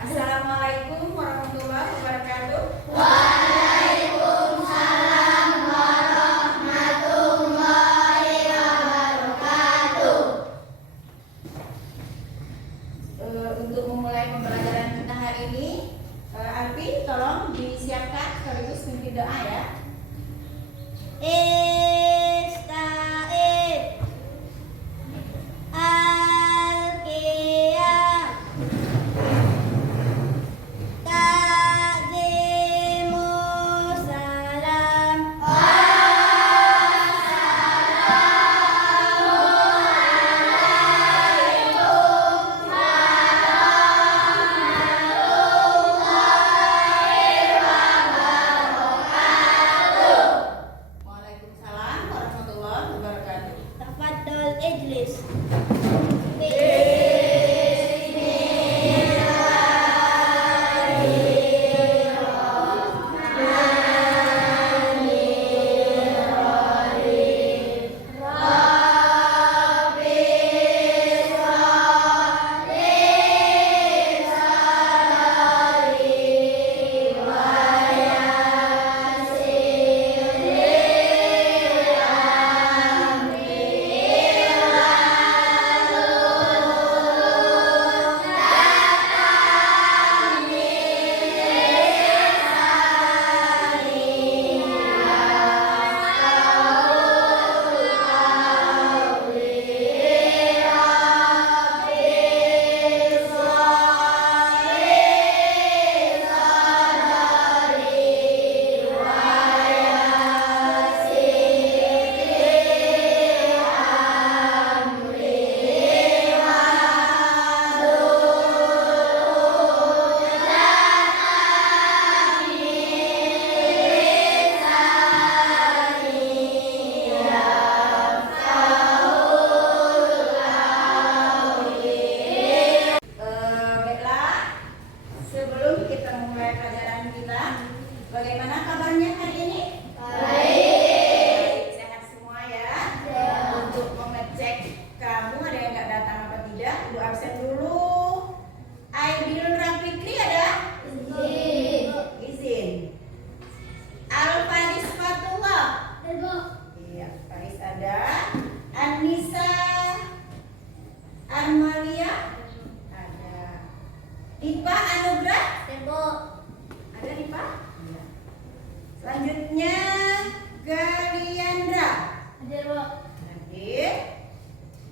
Assalamualaikum warahmatullahi wabarakatuh. Waalaikumsalam warahmatullahi wabarakatuh. Untuk memulai pembelajaran kita hari ini, Alfi tolong disiapkan sekaligus memimpin doa ya. Ista'id Al-Qiyam Ta'zimu Salam Waalaikumsalam warahmatullahi wabarakatuh. Tafaddal ijlis. Baiklah, sebelum kita memulai pelajaran kita, bagaimana kabarnya hari ini? Baik, sehat semua ya. Untuk mengecek kamu ada yang nggak datang apa tidak, ibu absen dulu. Aidil Rafikri ada? Izin. Al-Faris Fatullah. Iya, Faris ada. Anissa Armalia ada. Dipa Anugrah ada Dipa? Iya. Selanjutnya Galiandra hadir.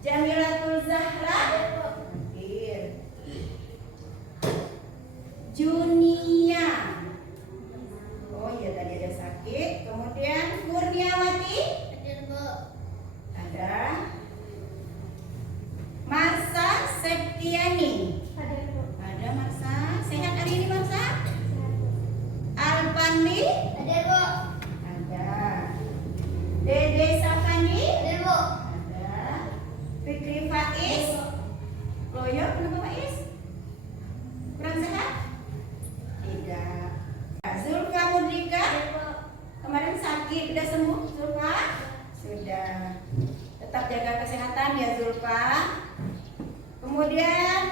Jamilatul Zahra hadir. Junia, oh iya tadi ada sakit. Kemudian Kurniawati ada. Marsa Septiani ada. Marsa sehat hari ini Marsa? Alpandi ada. Dede Safani ada. Fikri Faiz Loyo, kenapa Faiz? Kurang sehat? Tidak. Zulfa Mudrika kemarin sakit, sudah sembuh Zulfa? Sudah. Tetap jaga kesehatan ya Zulfa. Kemudian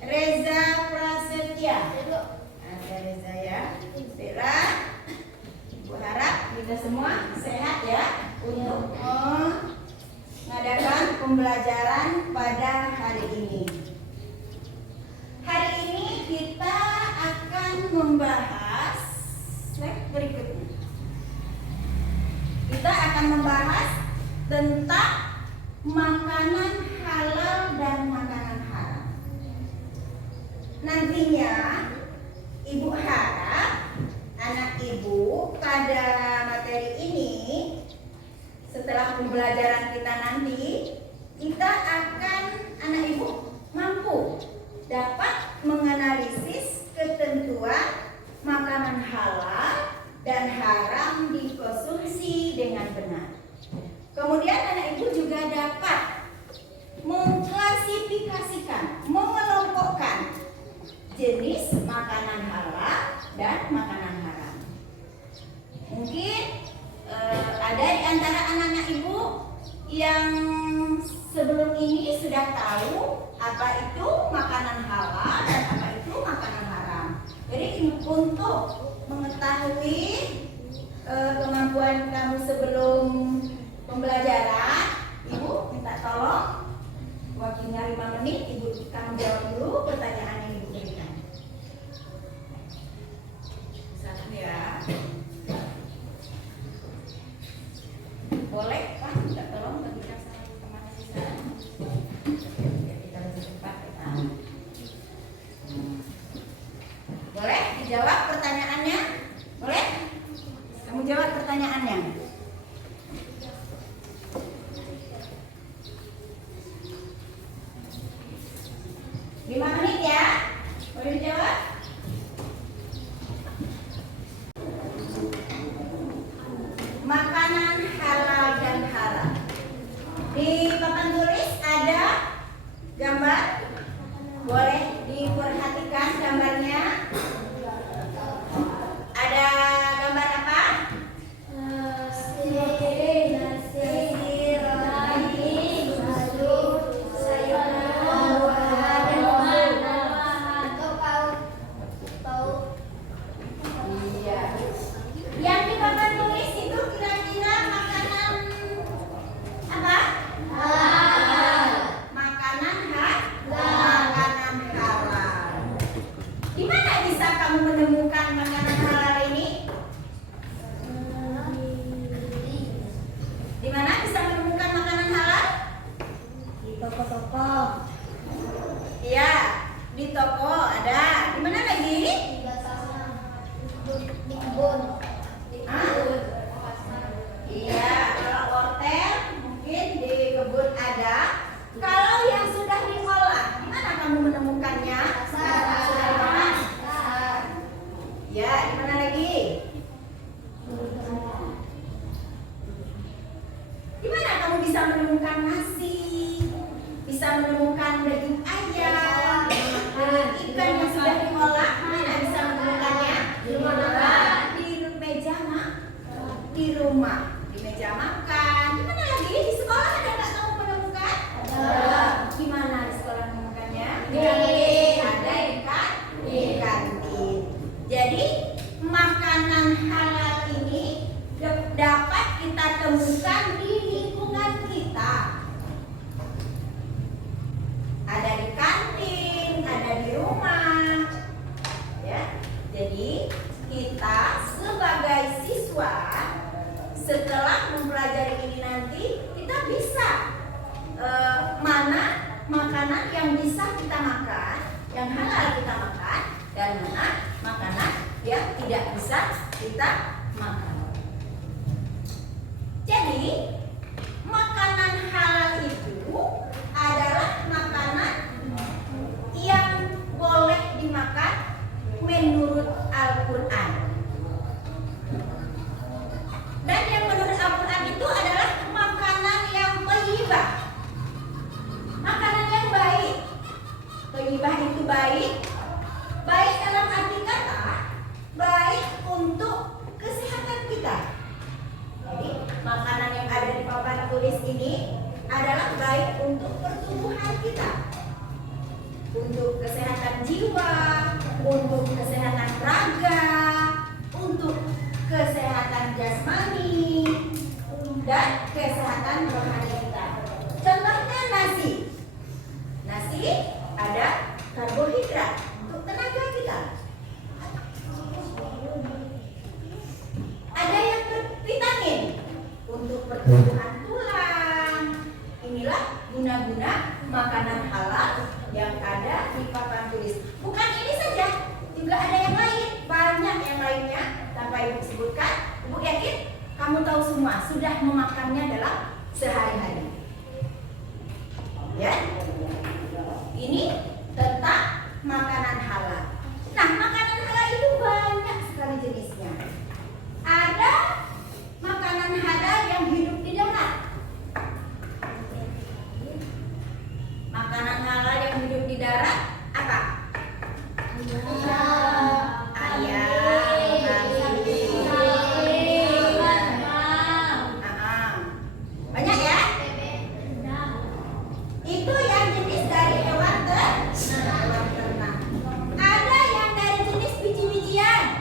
Reza Prasetya ada. Reza ya. Baiklah, Ibu harap kita semua sehat ya untuk mengadakan pembelajaran pada hari ini. Hari ini kita akan membahas slide berikutnya. Kita akan membahas tentang makanan halal dan makanan haram. Nantinya Ibu harap anak Ibu pada materi ini, setelah pembelajaran kita nanti, kita akan anak Ibu mampu dapat menganalisis ketentuan makanan halal dan haram dikonsumsi dengan benar. Kemudian anak Ibu juga dapat mengklasifikasikan, mengelompokkan jenis makanan halal dan makanan haram. Mungkin ada di antara anak-anak Ibu yang sebelum ini sudah tahu apa itu makanan halal dan apa itu untuk mengetahui kemampuan kamu sebelum pembelajaran, Ibu minta tolong waktunya 5 menit, Ibu kamu jawab dulu pertanyaan yang Ibu berikan. Satu ya. Boleh Pak minta tolong bagikan sama teman di sana. Biar kita lebih cepat ya. Boleh dijawab pertanyaannya? Boleh? Kamu jawab pertanyaannya. 5 menit ya. Boleh dijawab? Makanan halal dan haram. Di papan tulis ada gambar. Boleh diperhatikan gambarnya. Ada gambar apa? Nasi, roti, sayur, Iya. Yang di papan tulis itu kira-kira makanan apa? Makanan makanan halal. Di mana bisa kamu menemukan makanan halal ini? Di mana bisa menemukan makanan halal? di toko-toko, Iya, di toko ada. Di mana lagi? di kebun, Hah? Iya, kalau wortel mungkin di kebun ada. Kalau yang sudah diolah, di mana kamu menemukannya? Sudah diolah. Ya, di mana lagi? Di mana kamu bisa menemukan nasi? Bisa menemukan daging ayam, ikan yang sudah diolah. Di mana bisa menemukannya? Di rumah. Di meja di rumah, di meja makan. Di mana lagi? Di sekolah ada nggak kamu menemukan? Di mana di sekolah menemukannya? Di kantin. Ada di kantin. Jadi makanan halal ini dapat kita temukan di lingkungan kita. Ada di kantin, ada di rumah. Ya. Jadi kita sebagai siswa setelah mempelajari ini nanti kita bisa mana makanan yang bisa kita makan, yang halal kita makan, dan mana makanan yang tidak bisa kita makan. Jadi makanan halal itu adalah makanan yang boleh dimakan menurut Al-Quran. Dan yang menurut Al-Quran itu adalah makanan yang thayyibah. Makanan yang baik. Thayyibah itu baik. Baik dalam arti kata, baik untuk kesehatan kita. Jadi makanan yang ada di papan tulis ini adalah baik untuk pertumbuhan kita, untuk kesehatan jiwa, untuk kesehatan raga, untuk kesehatan jasmani, dan kesehatan rohani kita. Contohnya nasi. Nasi ada karbohidrat untuk tenaga kita. Ada yang bervitamin untuk pertumbuhan tulang. Inilah guna-guna makanan halal yang ada di papan tulis. Bukan ini saja, juga ada yang lain, banyak yang lainnya tanpa Ibu sebutkan. Ibu yakin kamu tahu semua, sudah memakannya dalam sehari-hari. Ya, ini tentang makanan halal. Nah, makanan halal itu banyak sekali jenisnya. Ada makanan halal yang hidup di darat. Makanan halal yang hidup di darat apa? Banyak ya? Itu yang jenis dari hewan ternak. Ada yang dari jenis biji-bijian.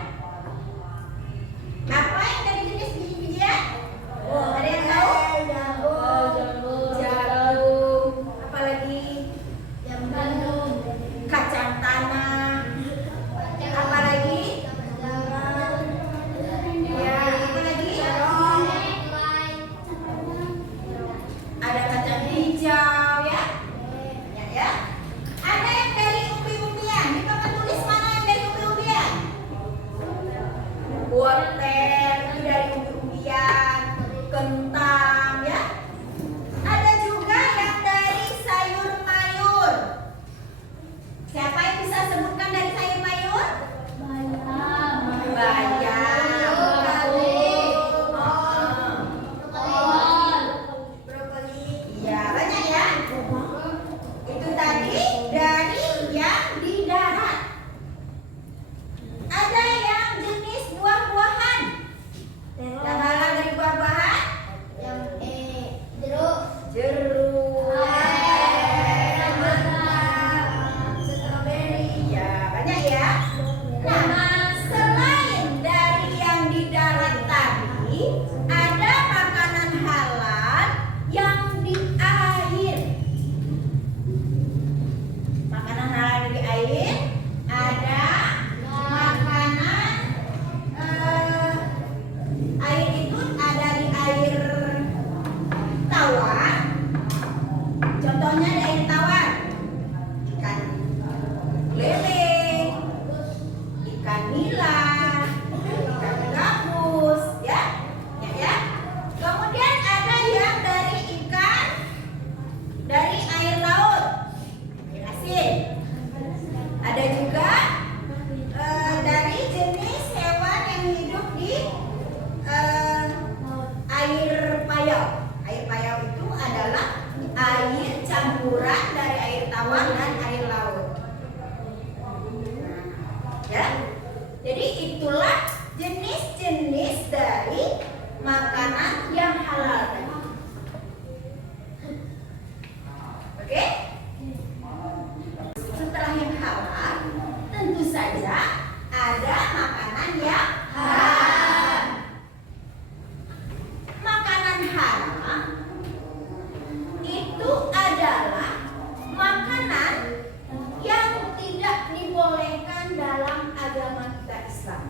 syariat Islam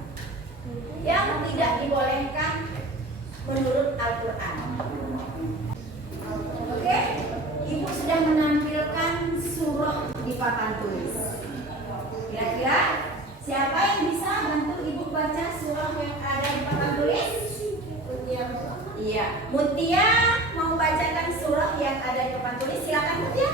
yang tidak dibolehkan menurut Al-Quran. Oke, Ibu sudah menampilkan surah di papan tulis. Kira-kira siapa yang bisa bantu Ibu baca surah yang ada di papan tulis? Iya, Mutia mau bacakan surah yang ada di papan tulis. Silakan Mutia.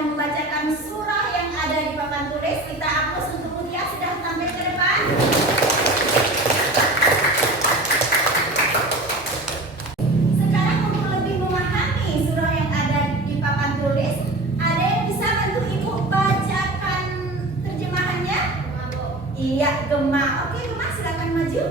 Membacakan surah yang ada di papan tulis. Kita hapus untuk Mutia, sudah sampai ke depan. Sekarang untuk lebih memahami surah yang ada di papan tulis, ada yang bisa bantu Ibu bacakan terjemahannya? Iya, Gema. Oke, Gema, silakan maju.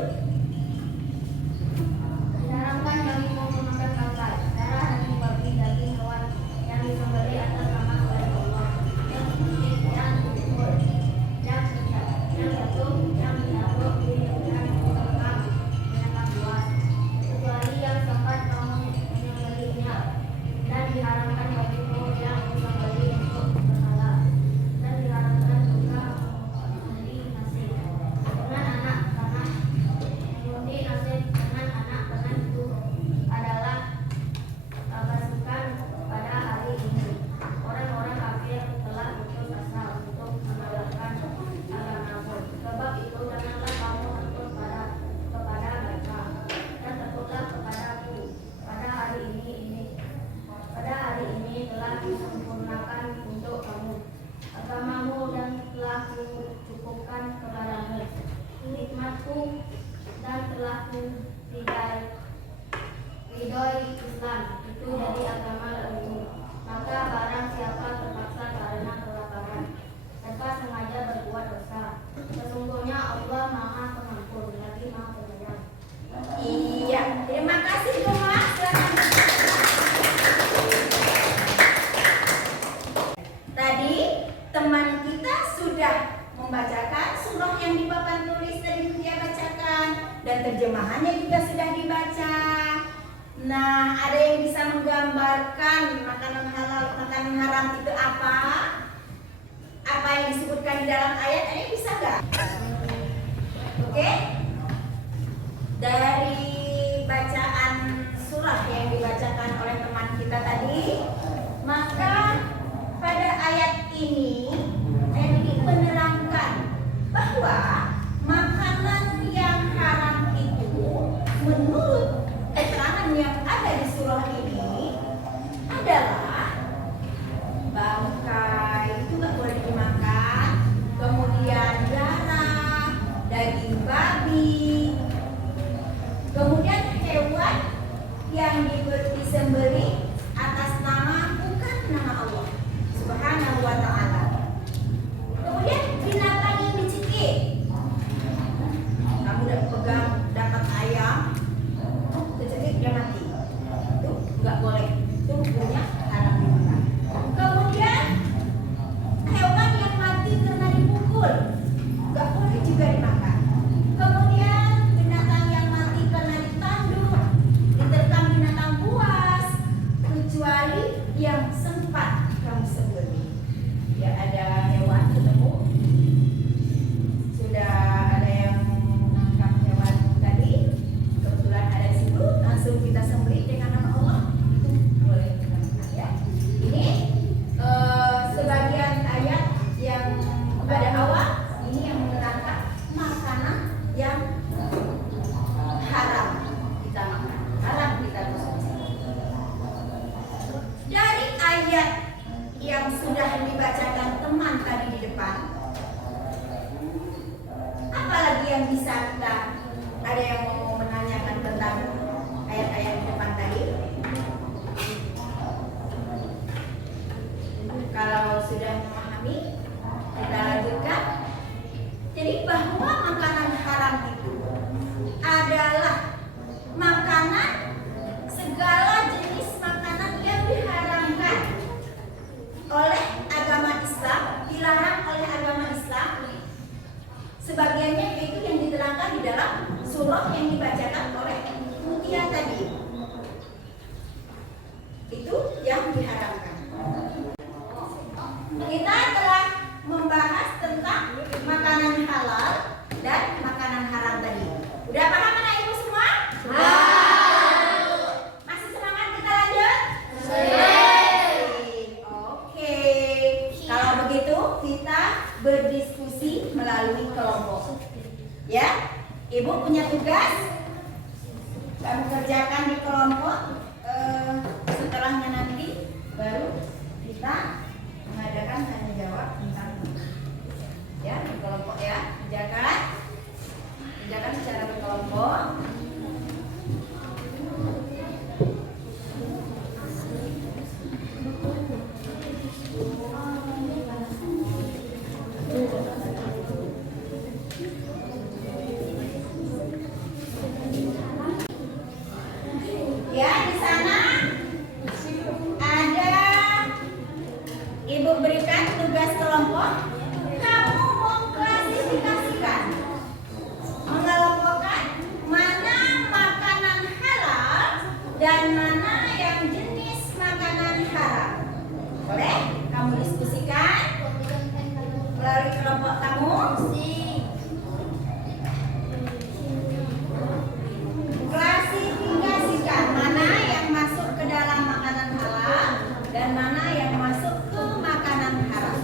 Diharamkan bagi memakan bangkai, darah daging babi, daging hewan yang disembelih atas nama selain Allah, yang suci, yang kufur, yang jatuh, yang ditabur, yang terbang, binatang buas, kecuali yang sempat kamu menyembelihnya, dan diharamkan bagimu yang disembelih untuk berhala, dan diharamkan juga menyembelih nasib dengan anak tanah, mengundi nasib dengan anak tanah itu adalah pasukan pada hari ini. Orang-orang kafir telah putus asa untuk mengalahkan agamamu. Sebab itu janganlah kamu takut kepada mereka, dan takutlah kepadaku. Pada hari ini telah disempurnakan untuk kamu agamamu dan telah kucukupkan kepadamu nikmatku dan telah ridhoi Islam itu jadi agama bagimu. Maka barang siapa terpaksa karena kelaparan serta sengaja berbuat dosa, sesungguhnya Allah Maha Pengampun lagi Maha Penyayang. Iya, terima kasih Gema. Silakan. Tadi teman kita sudah membacakan surah yang di papan tulis tadi Mutia bacakan, dan terjemahannya juga sudah dibaca. Nah, ada yang bisa menggambarkan makanan halal, makanan haram itu apa? Apa yang disebutkan di dalam ayat? Ada yang bisa nggak? Oke? Dari bacaan surah yang dibacakan oleh teman kita tadi, maka pada ayat ini menerangkan bahwa makanan yang haram itu menurut keterangan yang ada di surah ini adalah bangkai, itu nggak boleh dimakan, kemudian darah, daging babi, dipikul, nggak boleh juga dimakan. Kemudian binatang yang mati karena ditanduk, diterkam binatang buas, kecuali yang sempat kamu sembelih. Ya, ada hewan ketemu, sudah ada yang menangkap hewan tadi, kebetulan ada di situ, langsung kita sembelih dengan nama Allah, itu boleh kita makan ya. Ini sebagian ayat yang pada awal ini yang menerangkan makanan yang haram kita makan, haram kita konsumsi. Dari ayat yang sudah dibacakan teman tadi di depan, apalagi yang bisa kita, ada yang mau menanyakan tentang ayat-ayat di depan tadi? Kalau sudah memahami, kita lanjutkan. Jadi bahwa makanan haram itu adalah makanan, segala jenis makanan yang diharamkan oleh agama Islam, dilarang oleh agama Islam. Sebagiannya itu yang diterangkan di dalam surah yang dibacakan oleh Mutia tadi. Itu yang diharamkan. Kita telah membahas tentang makanan halal dan makanan haram tadi. Udah paham anak ibu semua? Masih semangat kita lanjut? Oke. Kalau begitu kita berdiskusi melalui kelompok. Ya, ibu punya tugas. Kamu kerjakan di kelompok. Setelahnya nanti baru kita mengadakan tanya jawab tentang ya di kelompok ya, kerjakan secara berkelompok. Ya, di sana ada ibu berikan tugas kelompok. Kamu mengklasifikasikan, mengelompokkan mana makanan halal dan mana yang jenis makanan haram. Boleh kamu diskusikan melalui kelompok kamu. Klasifikasikan mana yang masuk ke dalam makanan halal dan mana yang masuk ke makanan haram.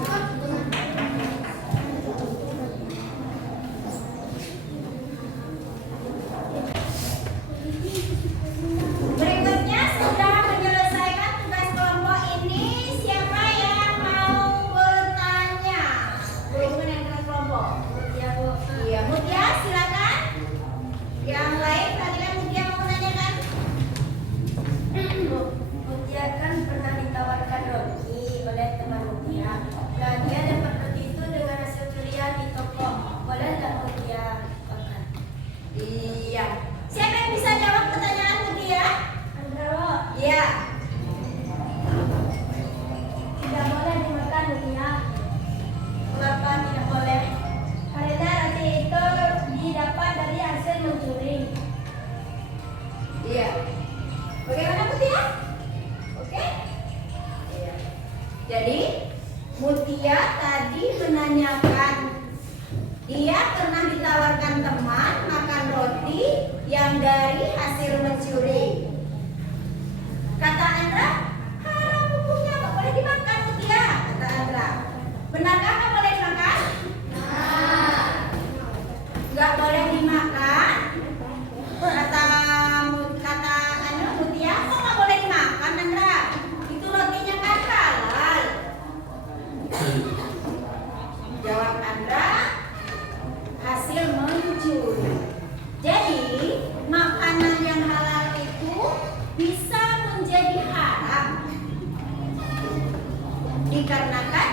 Berikutnya sudah menyelesaikan tugas kelompok ini. Siapa yang mau bertanya? Berhubungan dengan kelompok. Iya, Mutia silakan. Yang lain tadi kan Mutia mau menanyakan. Mutia kan pernah ditawarkan roti oleh teman Mutia. Nah, dia dapat roti itu dengan hasil curian di toko. Boleh nggak Mutia makan? Iya. Siapa yang bisa jawab pertanyaan Mutia? Andro, Iya. tidak boleh dimakan Mutia. Kenapa tidak boleh? Karena roti itu didapat dari hasil mencuri. Iya. Bagaimana Mutia? Oke? Iya. Jadi Mutia tadi menanyakan, dia pernah ditawarkan teman makan roti yang dari hasil mencuri. Kata Andra, haram hukumnya, nggak boleh dimakan Mutia. Kata Andra, benarkah nggak boleh dimakan? Nggak boleh dimakan. Kata Mutia, kok nggak boleh dimakan Andra? Itu rotinya kan halal. Jawab Andra, hasil mencuri. Jadi makanan yang halal itu bisa menjadi haram dikarenakan